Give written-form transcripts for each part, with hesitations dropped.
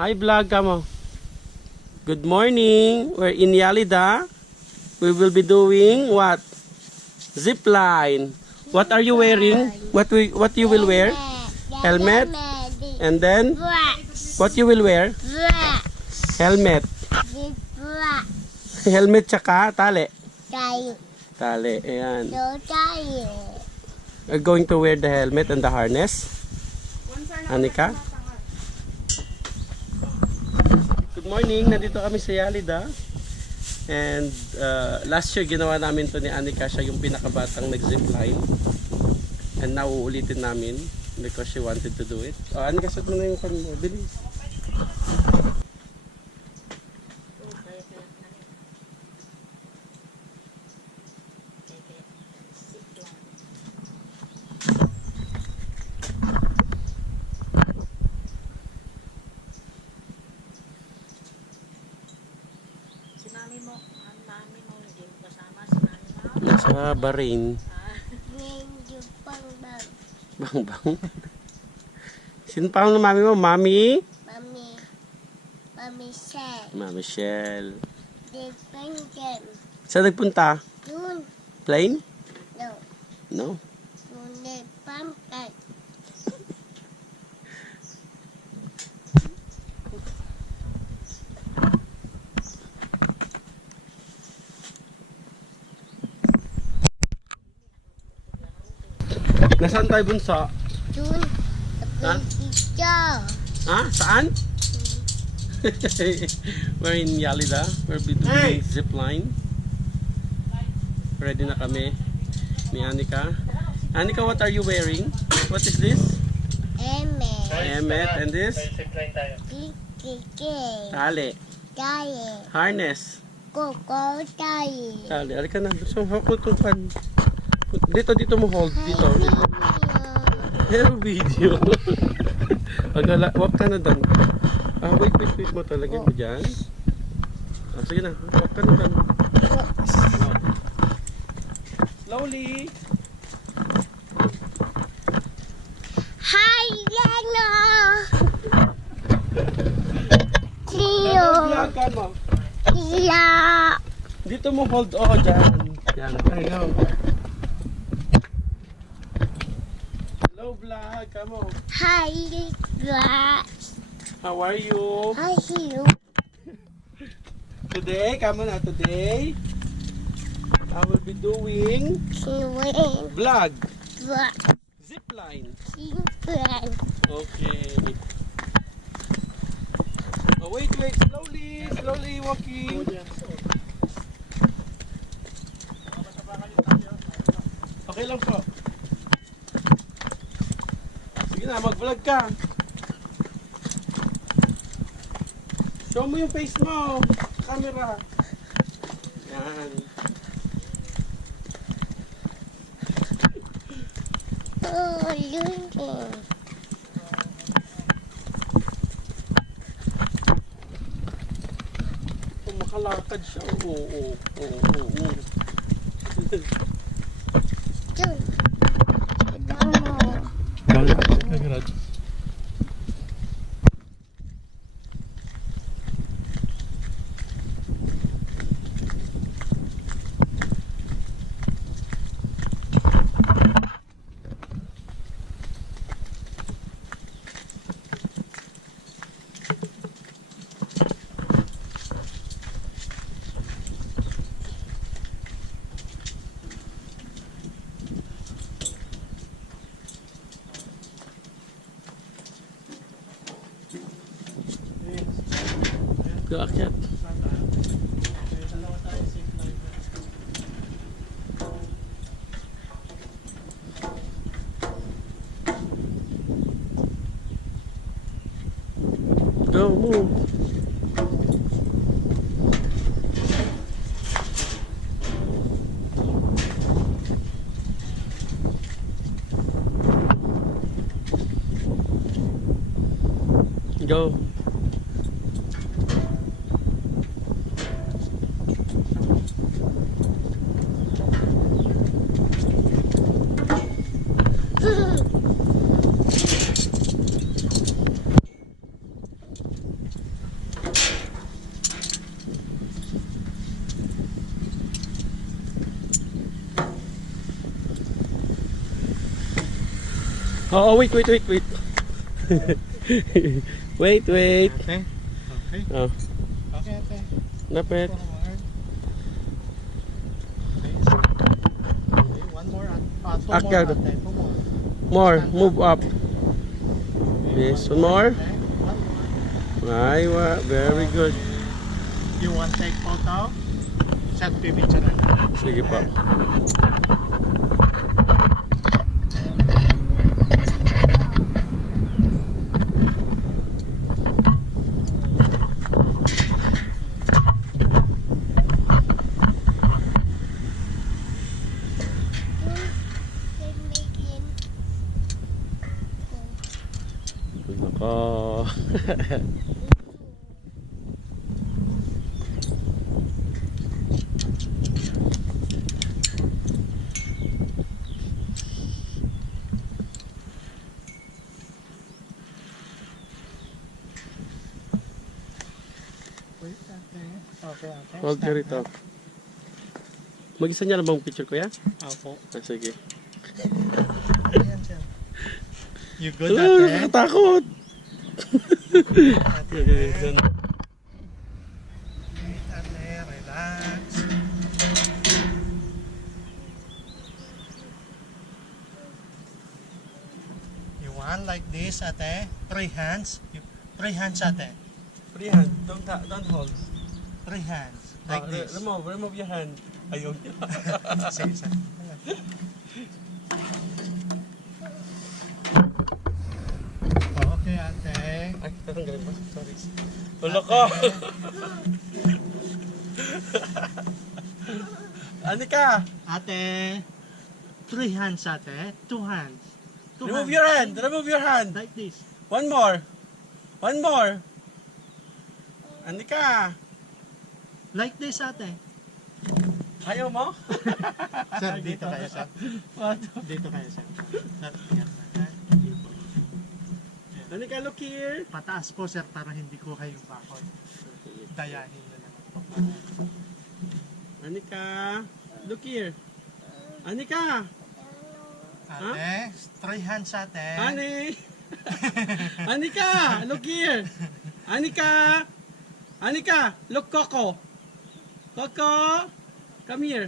Hi vlog kamo. Good morning. We're in Yalida. We will be doing what? Zip line. What are you wearing? What you will wear? Helmet. And then what you will wear? Helmet. Helmet tsaka tali. Tali. Ayan. We're going to wear the helmet and the harness. Anika? Good morning. Nandito kami sa Yalida. And last year ginawa namin to ni Anika. Siya yung pinakabatang nag-zipline. And now uulitin namin because she wanted to do it. Anika, set mo na yung kan mo. Bilis. Nasa Bahrain. Bang. Sino pa ang mami mo? Mami Shell. Mami Shell. Saan nagpunta? Plane? No. Nasaan tayo bunso? Ha? Saan? We're in Yalida. We're doing zip line. Ready na kami. Ni Anika. Anika, what are you wearing? What is this? Helmet. And this? Tali. Harness. Tali. Alika na. So, hako itong pan. Dito mo hold. Dito. Pero video. Walk ka na doon. Wait mo talaga mo dyan. Sige na. Walk ka na doon. Slowly. Hi, Leno. Tio. Vlog ka mo. Yeah. Dito mo hold. Dyan. Yan. Go. Hello vlog. Kamo. Hi, Vlog. How are you? Hi, you. Today, kamo na today. I will be doing vlog. Zipline. Okay. Wait. Slowly walking. Okay lang po. Sige na, mag-vlog ka. Show mo yung face mo. Camera. Yan. Oh, yun. Kung makalakad siya. Oo. Akyat. Go, move. Go. Oh, wait. Wait. Wait. Okay. Okay. Oh, Okay, okay. napit. Forward. Okay, one more. Two more. Akyat. Ate. Two more. More. Move up. Okay, Yes, one more. Okay, one more. Aywa. Very good. You want take photo? Selfie picture na lang. Sige po. Nako. Wait, ate. Okay, okay. Hold ka rito. Mag-isa niya lang bang picture ko ya? Opo. Ah, sige. Ayan siya. You good, Ah, ate? nakatakot. Ate, ate, relax. You want like this, ate? Three hands. Three hands, ate. Free hand. Don't hold. Three hands. Like this. Remove your hand. Ayun. Sige, sige. Okay, ate. Ay, tatanggalin pa. Sorry. Ulo ko. Ano ka? Ate. Three hands, ate. Two hands. Remove your hand. Remove your hand. Like this. One more. One more. Ano ka? Like this, ate. Ayaw mo? Sir, dito kayo, sir. What? Dito kayo, sir. Sir, yan, dito. Ano ka? Look here. Pataas po, sir, para hindi ko kayo bakod. Dayahin nyo naman po. Ano ka? Look here. Ano ka? Ate, three hands, ate. Ani? Anika, look here. Anika. Anika, look Coco. Coco, come here.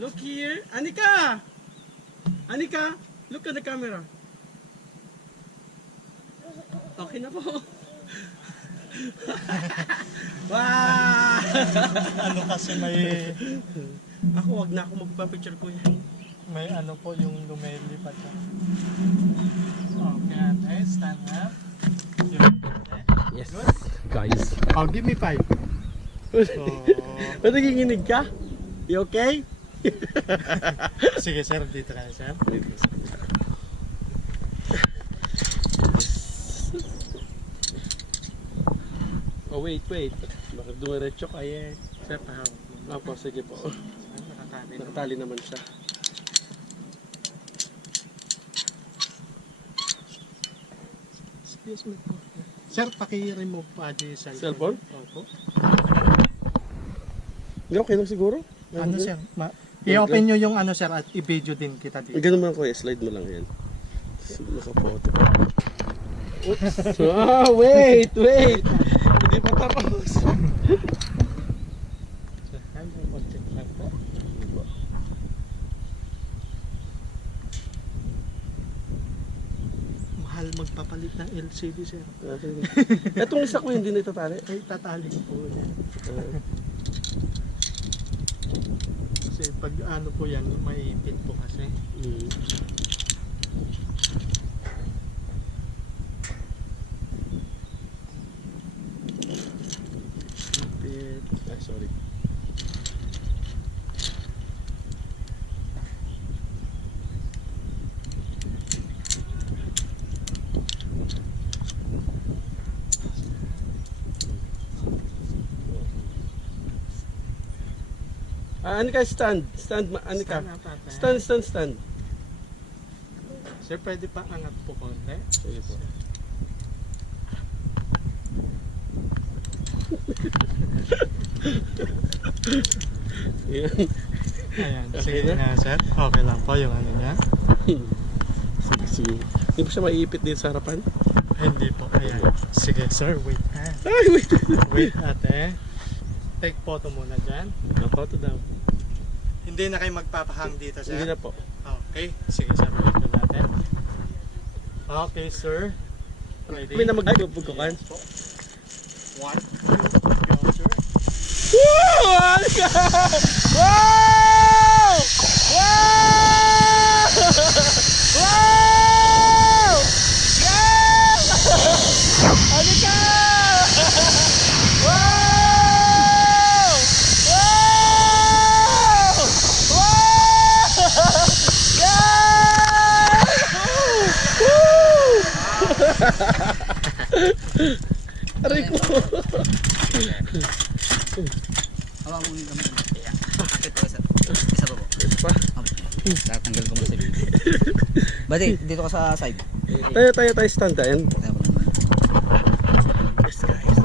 Look here. Anika. Anika, look at the camera. Okay na po. Wow! Ano kasi may Ako, wag na ako magpa-picture ko yan. may ano po yung lumilipad na. Okay, ate, stand up. Yes, guys. Oh, give me five. So, Ba't naginginig ka? You okay? sige, sir, dito kayo, sir. Oh, wait. Baka dumiretso ka eh. Sir, pahawak mo. Opo, sige po. Nakatali. Nakatali naman siya. Excuse me po. Sir, paki-remove pa di Cellphone? Opo. Hindi, okay lang siguro. Ano, sir? I-open nyo yung ano, sir, at i-video din kita dito. Ganun mo lang ko eh. Slide mo lang yan. Nakapoto. Oops. Ah, wait. Hindi pa tapos. Mahal magpapalit ng LCD, sir. Etong isa ko hindi na itatali. Ay, tatali po yan. Kasi pag ano po yan, maiipit po kasi. Ay, sorry. Ano ka? Stand. Ano ka? Stand. Sir, pwede pa angat po konti. Sige po. Yan. Ayan, Okay sige na? na, sir. Okay lang po yung ano niya. Sige. Sige. Hindi pa siya maiipit dito sa harapan? Hindi po. Ayan. Sige, sir. Wait ha. Ay, wait. Wait, ate. Take photo muna dyan. Photo daw. Hindi na kayo magpapahang dito, sir? Hindi na po. Okay. Sige, sir. Wait na natin. Okay, sir. Ready? May na mag-pagkukan. One, two, go, sir. Woo! Halika! Wow! Wow! Wow! Yeah! Halika! Wow! Wow! Wow! Yeah! Woo! Aray ko. Hawa mo yung gamit. Ito, isa pa po. Pa. Tatanggal ko muna sa video. Bati, dito ka sa side. Tayo stand tayo. Tayo ko naman. Yes guys.